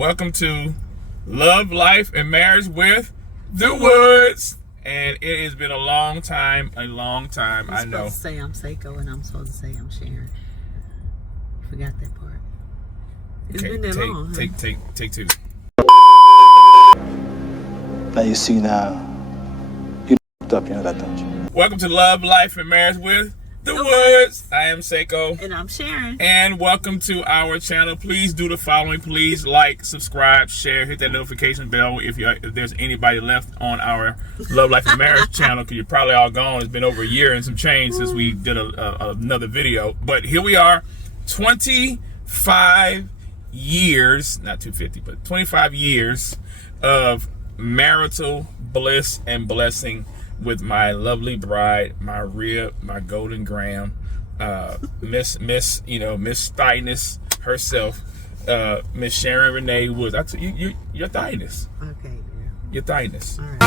Welcome to Love, Life, and Marriage with the Woods. And it has been a long time. I know. I'm supposed to say I'm Seiko and I'm supposed to say I'm Sharon. Forgot that part. It's been that long. Huh? Take two. Now you see now, you f***ed up, you know that, don't you? Welcome to Love, Life, and Marriage with the Woods. I am Seiko. And I'm Sharon. And welcome to our channel. Please do the following. Please like, subscribe, share, hit that notification bell if there's anybody left on our Love, Life, and Marriage channel, because you're probably all gone. It's been over a year and some change since we did another video. But here we are, 25 years, not 250, but 25 years of marital bliss and blessing with my lovely bride, my rib, my golden gram, Miss Thiness herself, Miss Sharon Renee Woods. Your Thiness. Okay, yeah. Your Thiness. Right.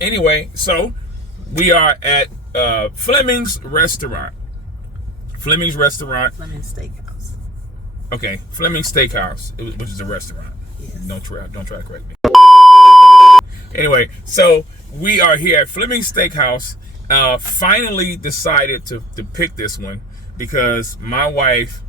Anyway, so we are at Fleming's Restaurant. Fleming's Steakhouse. Okay, Fleming's Steakhouse, which is a restaurant. Yes. Don't try to correct me. Anyway, so we are here at Fleming's Steakhouse. Finally decided to pick this one because my wife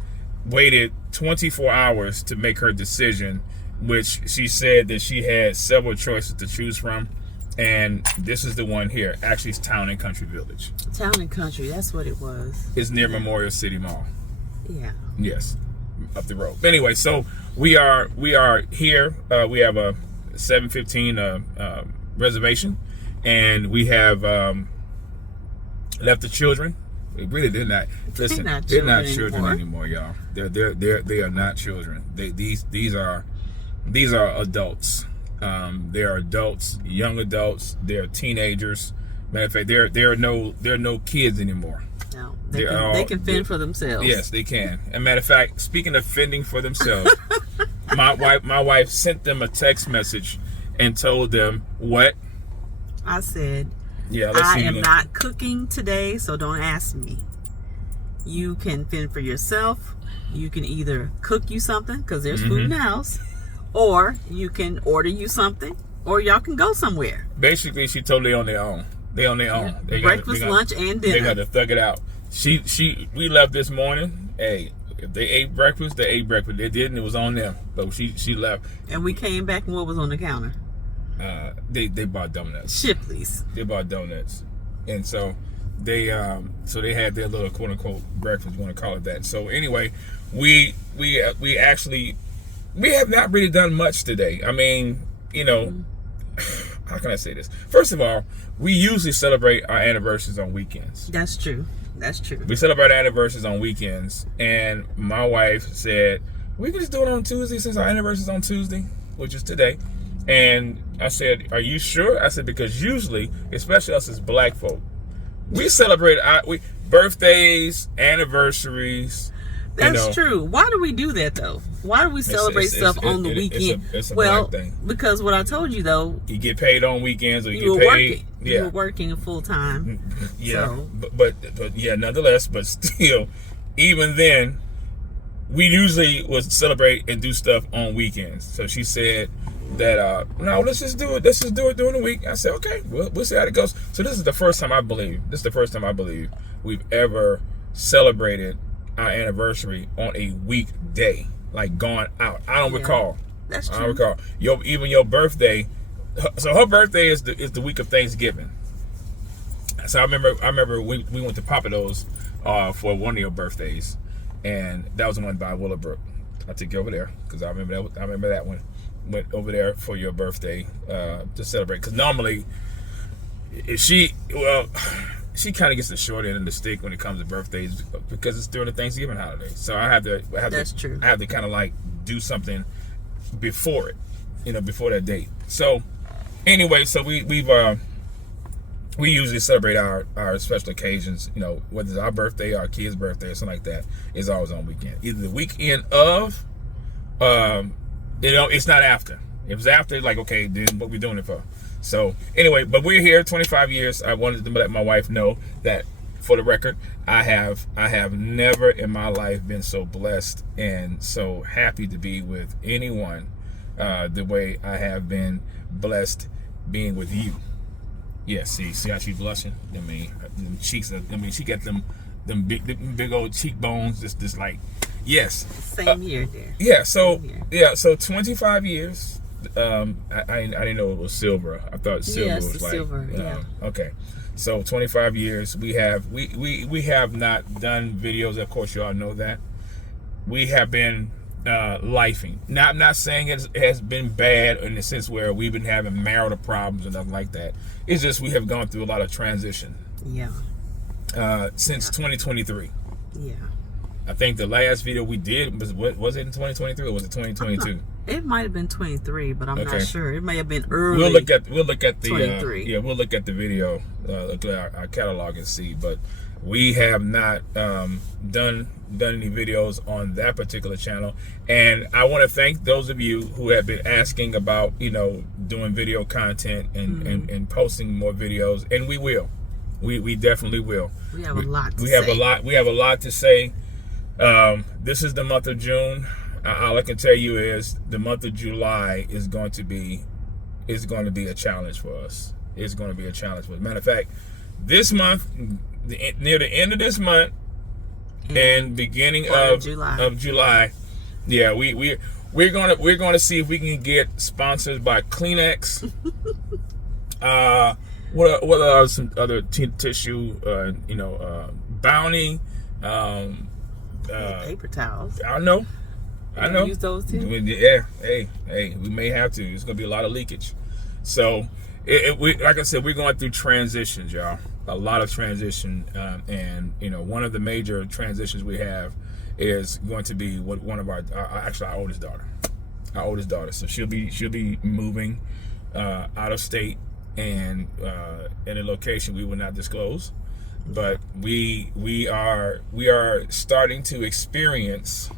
waited 24 hours to make her decision, which she said that she had several choices to choose from. And this is the one here. Actually, it's Town and Country Village. Town and Country, that's what it was. It's near Memorial City Mall. Yeah. Yes, up the road. But anyway, so we are here. We have a 7:15 reservation, and we have left the children. We really did not. Listen, they're not children anymore, y'all. They are not children. These are adults. They are adults, young adults. They're teenagers. Matter of fact, there are no kids anymore. No, they can fend for themselves. Yes, they can. And matter of fact, speaking of fending for themselves, my wife sent them a text message and told them what? I said, yeah, I am not cooking today, so don't ask me. You can fend for yourself. You can either cook you something, because there's food in the house, or you can order you something, or y'all can go somewhere. Basically, she told they on their own. They on their own. Yeah. They Breakfast, lunch, and dinner. They got to thug it out. We left this morning. Hey, if they ate breakfast, they ate breakfast. They didn't, it was on them. But she left. And we came back, and what was on the counter? They bought donuts. Shipleys. They bought donuts, and so they had their little quote unquote breakfast. You want to call it that? So anyway, we have not really done much today. I mean, how can I say this? First of all, we usually celebrate our anniversaries on weekends. That's true. We celebrate our anniversaries on weekends, and my wife said we can just do it on Tuesday since our anniversary is on Tuesday, which is today. And I said, are you sure? I said, because usually, especially us as black folk, we celebrate birthdays, anniversaries. That's true. Why do we do that, though? Why do we celebrate stuff on the weekend? It's a black thing. Because what I told you, though, you get paid on weekends, or you get paid. Working. Yeah. You were working full time. Yeah, so. but yeah, nonetheless, but still, even then, we usually would celebrate and do stuff on weekends. So she said that no, let's just do it during the week. I said, okay, we'll see how it goes. So this is the first time I believe we've ever celebrated our anniversary on a weekday, like gone out. I don't recall. That's true. I don't recall. Even your birthday. So her birthday is the week of Thanksgiving. So I remember we went to Papados for one of your birthdays, and that was the one by Willowbrook. I took you over there because I remember that one. Went over there for your birthday to celebrate, because normally she kind of gets the short end of the stick when it comes to birthdays, because it's during the Thanksgiving holiday. So I have to kind of like do something before it, before that date. So anyway, so we usually celebrate our special occasions, whether it's our birthday, our kid's birthday, or something like that, is always on weekend. Either the weekend of, it's not after. If it was after, like, okay, then what we doing it for? So anyway, but we're here 25 years. I wanted to let my wife know that for the record, I have never in my life been so blessed and so happy to be with anyone the way I have been blessed being with you. Yeah, see how she's blushing? I mean, them cheeks. She got them big old cheekbones. Just like, yes. Same here, there. Yeah. So 25 years. I didn't know it was silver. I thought silver was like silver. Yeah. Okay. So 25 years. We have not done videos. Of course, you all know that. We have been lifing. Now, I'm not saying it has been bad in the sense where we've been having marital problems or nothing like that. It's just we have gone through a lot of transition. Yeah. Since 2023. Yeah. I think the last video we did was it in 2023 or was it 2022? It might have been 23, but I'm not sure. It may have been early. We'll look at the 23. We'll look at the video, look at our catalog and see. But we have not done any videos on that particular channel, and I want to thank those of you who have been asking about doing video content and posting more videos, and we will. We definitely will. We have a lot to we say. have a lot to say. This is the month of June. All I can tell you is the month of July is going to be a challenge for us. It's going to be a challenge. But matter of fact, this month, near the end of this month and beginning of July, yeah, we're gonna see if we can get sponsored by Kleenex. What are some other tissue? Bounty. Paper towels. I know. Use those too. Yeah. Hey, we may have to. It's gonna be a lot of leakage. So, like I said, we're going through transitions, y'all. A lot of transition, and one of the major transitions we have is going to be one of our oldest daughter. Our oldest daughter. So she'll be moving out of state and in a location we will not disclose. But we are starting to experience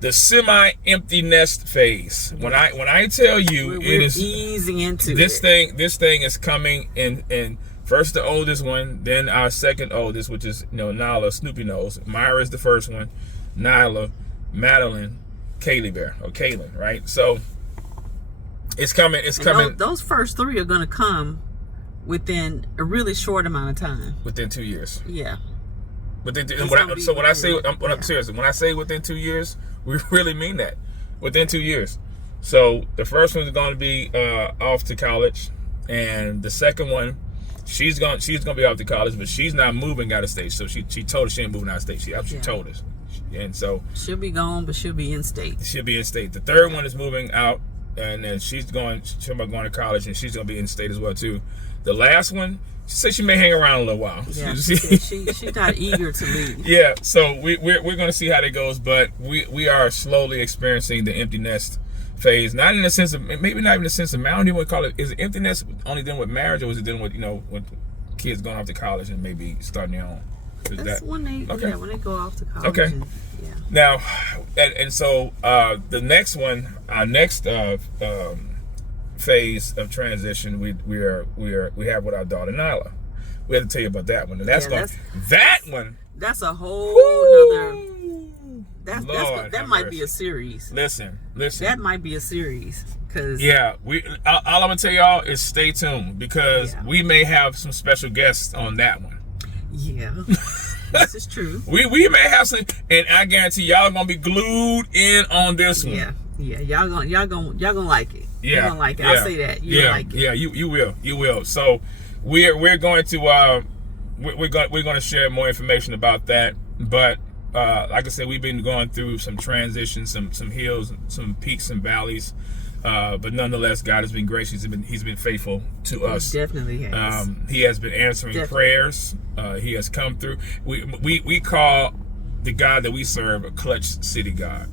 the semi-empty nest phase. When I tell you we're it is easing into this thing is coming in first the oldest one, then our second oldest, which is Nyla, Snoopy Nose. Myra is the first one, Nyla, Madeline, Kaylee Bear or Kaylin, right? So it's coming. Those first three are going to come within a really short amount of time. Within 2 years. Yeah. When I say within 2 years, we really mean that. Within 2 years. So the first one's going to be off to college, and the second one, she's going to be off to college, but she's not moving out of state. So she told us she ain't moving out of state. She told us, and so she'll be gone, but she'll be in state. She'll be in state. The third one is moving out, and then she's going to college, and she's going to be in state as well too. The last one, she said she may hang around a little while. Yeah, she's not eager to leave. Yeah, so we're going to see how that goes, but we are slowly experiencing the empty nest phase. Not in the sense of, maybe not even in the sense of, I don't even want to call it, is it empty nest only dealing with marriage, or is it dealing with, with kids going off to college and maybe starting their own? That's when they go off to college. Okay. Yeah. Now, and so the next one, our next phase of transition, we have with our daughter Nyla. We have to tell you about that one, and that's that's a whole nother. That might be a series. Listen. That might be a series, cause all I'm gonna tell y'all is stay tuned, because we may have some special guests on that one. Yeah, this is true. We may have some, and I guarantee y'all gonna be glued in on this one. Yeah, y'all gonna like it. Yeah, you're gonna like it. I'll say that. Like it. Yeah, you will. So we're going to we're going to share more information about that. But like I said, we've been going through some transitions, some hills, some peaks and valleys. But nonetheless, God has been gracious. He's been faithful to us. He definitely has. He has been answering prayers. He has come through. We call the God that we serve a clutch city God.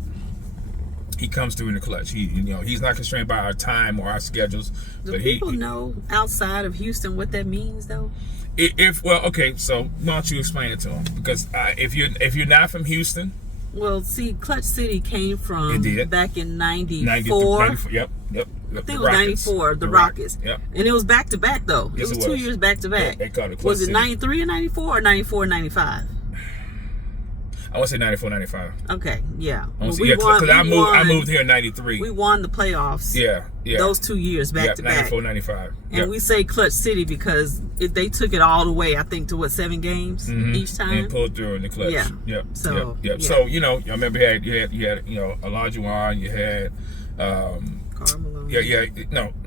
He comes through in the clutch. He's not constrained by our time or our schedules. Do people know outside of Houston what that means, though? So why don't you explain it to them? Because if you're not from Houston, well, see, Clutch City came from back in 94. 94. Yep. I think it was 94, the Rockets. Yep. And it was back to back though. Yes, it was 2 years back to back. They called it Clutch Was it City. 93 and 94 or 94 and 95? I want to say 94, 95. Okay, yeah. Because I moved here in 93. We won the playoffs. Yeah. Those 2 years back to back. 94, 95. And we say Clutch City because they took it all the way, I think, to what, 7 games each time? And pulled through in the clutch. Yeah. Yep. So, yep. yeah. So, you know, I remember you had Olajuwon, you had Carmelo.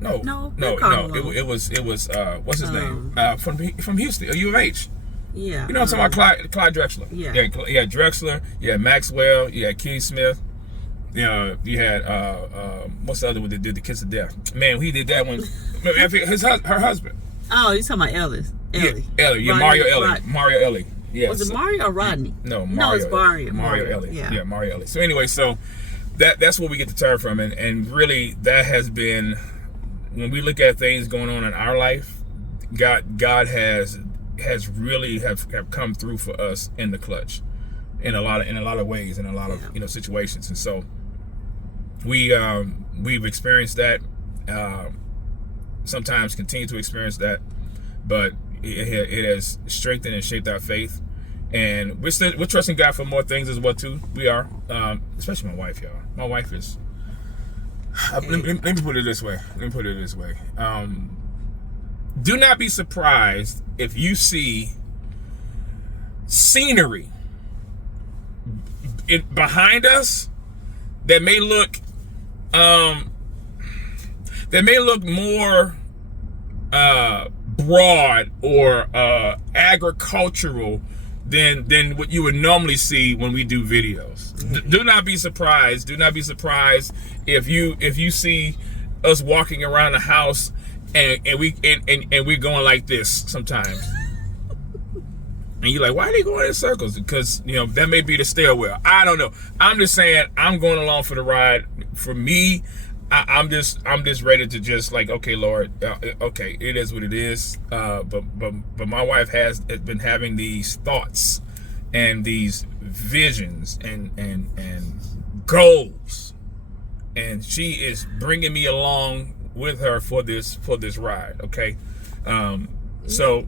No. Carmelo. It was what's his name? From Houston, U of H. Yeah. You know what I'm talking about? Clyde Drexler. Yeah. You had Drexler, you had Maxwell, you had Kenny Smith. You had what's the other one that did the Kiss of Death? Man, he did that one. I think her husband. Oh, you're talking about Ellie. Ellie. Yeah, Mario Ellie. Mario Ellie. Yes. Was it Mario or Rodney? No, Mario. No, it's Mario. Mario Ellie. Yeah, Mario Ellie. So anyway, that's where we get the term from, and really that has been, when we look at things going on in our life, God has really have come through for us in the clutch, in a lot of ways, in a lot of situations, and so we've experienced that, sometimes continue to experience that, but it has strengthened and shaped our faith, and we're trusting God for more things as well too. We are, especially my wife, y'all. My wife is. Let me put it this way. Do not be surprised if you see scenery behind us that may look more broad or agricultural than what you would normally see when we do videos. Do not be surprised. Do not be surprised if you see us walking around the house and we're going like this sometimes. And you're like, why are they going in circles? Because that may be the stairwell. I don't know. I'm just saying I'm going along for the ride. For me, I'm just ready to just like, okay, Lord, okay, it is what it is. But my wife has been having these thoughts and these visions and goals, and she is bringing me along with her for this ride. Okay, so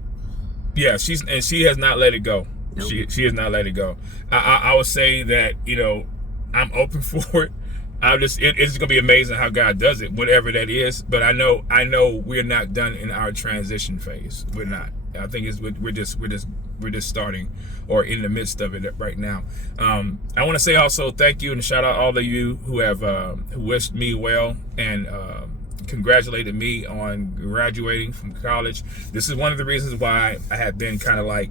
yeah, she has not let it go. Nope. She has not let it go. I would say that I'm open for it. It's gonna be amazing how God does it, whatever that is. But I know we're not done in our transition phase. We're not. I think we're just starting or in the midst of it right now. I want to say also thank you and shout out all of you who have who wished me well and congratulated me on graduating from college. This is one of the reasons why I had been kind of like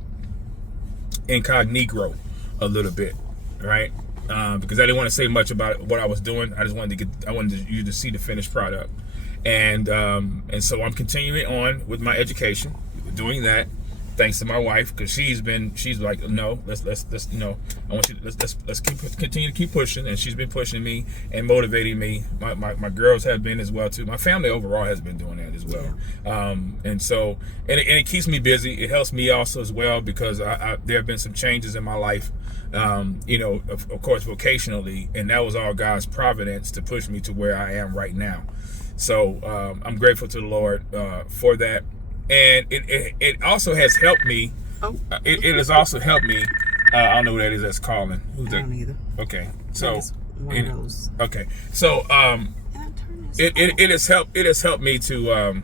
incognito a little bit, right? Because I didn't want to say much about what I was doing. I wanted you to see the finished product, and so I'm continuing on with my education, doing that, thanks to my wife, because she's like, no, let's I want you let's continue to keep pushing, and she's been pushing me and motivating me. My girls have been as well too. My family overall has been doing that as well, and so it keeps me busy. It helps me also as well because there have been some changes in my life. Of course, vocationally, and that was all God's providence to push me to where I am right now. So I'm grateful to the Lord for that, and it also has helped me. It has also helped me. I don't know who that is. That's calling. Who's that? I don't either. Okay, so okay, so it has helped. It has helped me to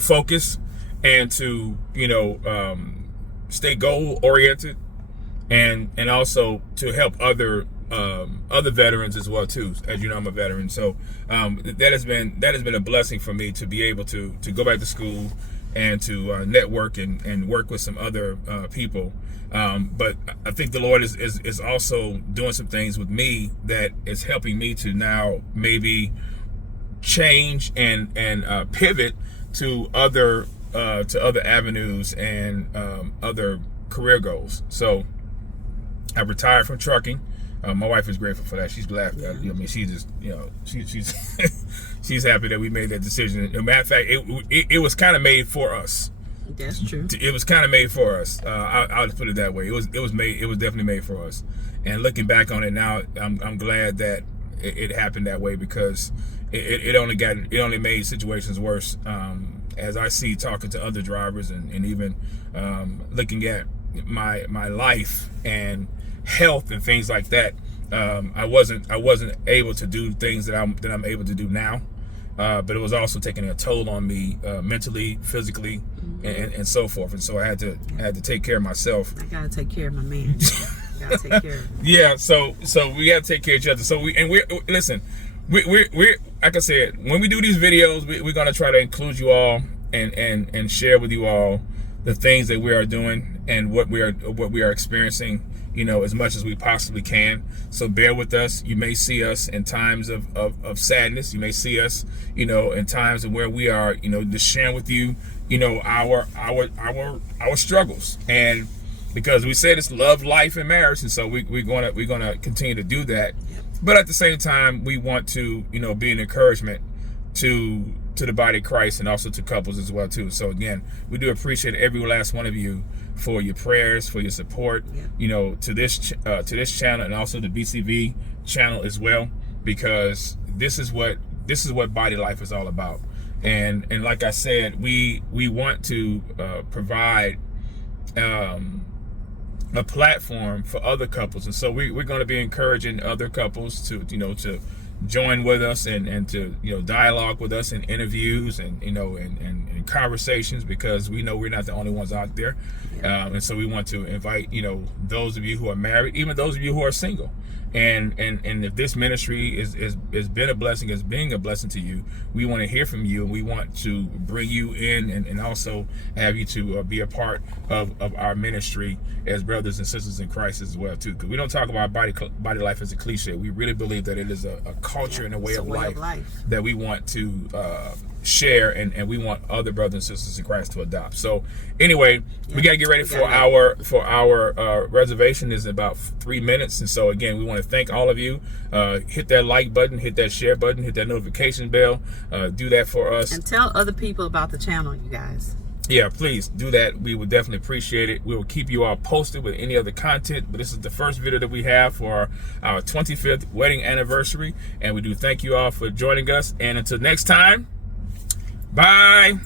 focus and to stay goal oriented. And also to help other veterans as well too. As you know, I'm a veteran, so that has been a blessing for me to be able to go back to school and to network and work with some other people. But I think the Lord is also doing some things with me that is helping me to now maybe change and pivot to other avenues and other career goals. So I retired from trucking. My wife is grateful for that. She's glad. She's just, she's happy that we made that decision. As a matter of fact, it was kind of made for us. That's true. It was kind of made for us. I'll just put it that way. It was definitely made for us. And looking back on it now, I'm glad that it happened that way, because it only made situations worse. As I see, talking to other drivers and even looking at my life and health and things like that, I wasn't able to do things that I'm able to do now. But it was also taking a toll on me mentally, physically, and so forth. And so I had to take care of myself. I gotta take care of my man. Gotta take care of him. Yeah, so we gotta take care of each other. So we're like I said, when we do these videos, we're gonna try to include you all and share with you all the things that we are doing and what we are experiencing, as much as we possibly can. So bear with us. You may see us in times of sadness. You may see us, in times of where we are, just sharing with you, our struggles. And because we said it's love, life, and marriage, and so we're gonna continue to do that. But at the same time, we want to, be an encouragement to the body of Christ, and also to couples as well too. So again, we do appreciate every last one of you for your prayers, for your support, to this channel, and also the BCV channel as well, because this is what body life is all about. And like I said, we want to provide a platform for other couples, and so we're going to be encouraging other couples to to join with us and to dialogue with us in interviews and and conversations, because we know we're not the only ones out there. And so we want to invite those of you who are married, even those of you who are single, and if this ministry is been a blessing, is being a blessing to you, we want to hear from you, and we want to bring you in and also have you to be a part of our ministry as brothers and sisters in Christ as well too. Because we don't talk about body life as a cliche. We really believe that it is a culture and a way of life that we want to share, and we want other brothers and sisters in Christ to adopt. So anyway, we got to get ready for our reservation is about 3 minutes. And so again, we want to thank all of you. Hit that like button, hit that share button, hit that notification bell. Do that for us, and tell other people about the channel, you guys. Yeah, please do that. We would definitely appreciate it. We will keep you all posted with any other content, but this is the first video that we have for our 25th wedding anniversary, and we do thank you all for joining us. And until next time, bye.